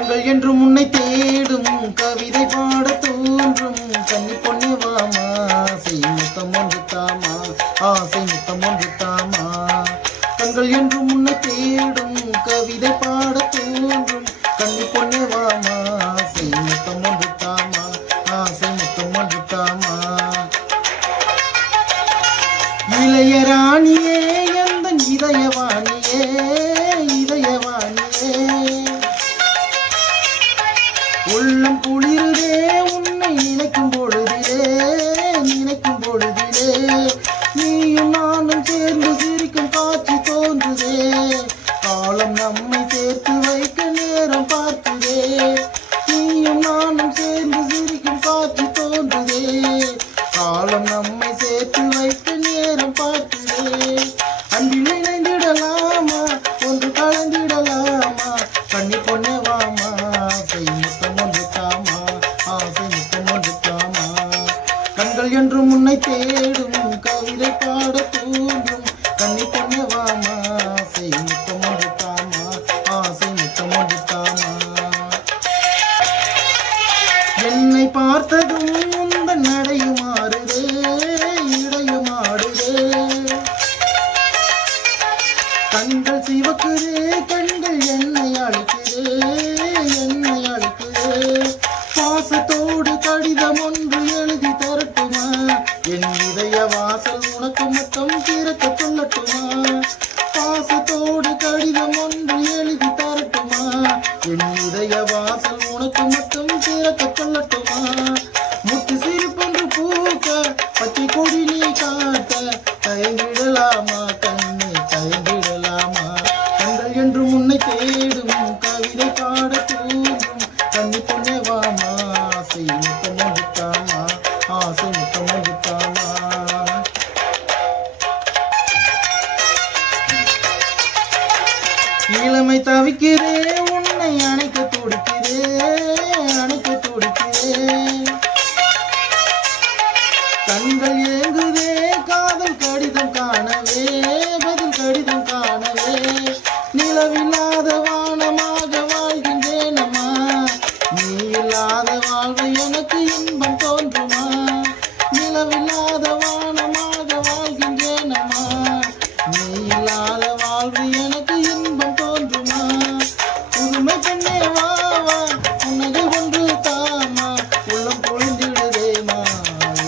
கண்கள் என்று முன்னை தேடும் கவிதை பாட தோன்றும் கன்னி பொண்ணே வாமா ஆசை முத்தம் ஒன்று தாமா ஆசை முத்தம் ஒன்று தாமா கண்கள் என்று முன்னை தேடும் கவிதை பாட தோன்றும் கன்னி பொண்ணே வாமா ஆசை முத்தம் ஒன்று தாமா ஆசை முத்தம் ஒன்று தாமா இளையராணியே எந்த இதயவாணியே இதயவாணியே உள்ளம் குளிருதே உன்னை நினைக்கும் பொழுதிலே நீயும் நானும் சேர்ந்து சிரிக்கும் காட்சி தோன்றுதே காலம் நம்மை சேர்த்து வைக்க நேரம் பார்க்குதே நீயும் நானும் சேர்ந்து சிரிக்கும் காட்சி தோன்றுதே காலம் நம்மை சேர்த்து வைக்க நேரம் பார்க்குதே அன்பில் இணைந்திடலாமா ஒன்று கலந்திடலாமா கண்ணி பொண்ணே வாமா ஆசை முத்தம் ஒன்று தாமா ஆசை முத்தம் ஒன்று தாமா கண்கள் என்று முன்னை தேடும் கவிதை பாட தூண்டும் கண்ணி பொண்ணே வாமா ஆசை முத்தம் ஒன்று தாமா ஆசை முத்தம் ஒன்று தாமா என்னை பார்த்ததும் உந்தன் நடையுமாறுதே இடையுமாடுதே கண்கள் சிவக்குதே கண்கள் என்னை அழைக்குதே பாசத்தோடு கடிதம் ஒன்று எழுதி தரட்டுமா என் இதய வாசல் உனக்கு மட்டும் திறக்க சொல்லட்டுமா பாசத்தோடு கடிதம் ஒன்று எழுதி தரட்டுமா என் இதய வாசல் உனக்கு மட்டும் திறக்க சொல்லட்டுமா முத்து சிரிப்பொன்று பூக்க பச்சை கொடி நீ காட்ட தயங்கிடலாமா கண்ணே தயங்கிடலாமா கண்கள் என்று முன்னை தேடும் கவிதை பாட தூண்டும் கண்ணி பொண்ணே வாமா ஆசை முத்தம் ஒன்று தாமா ஆசை முத்தம் ஒன்று தாமா இளமை தவிக்கிறே உன்னை அணைக்க துடிக்கிறே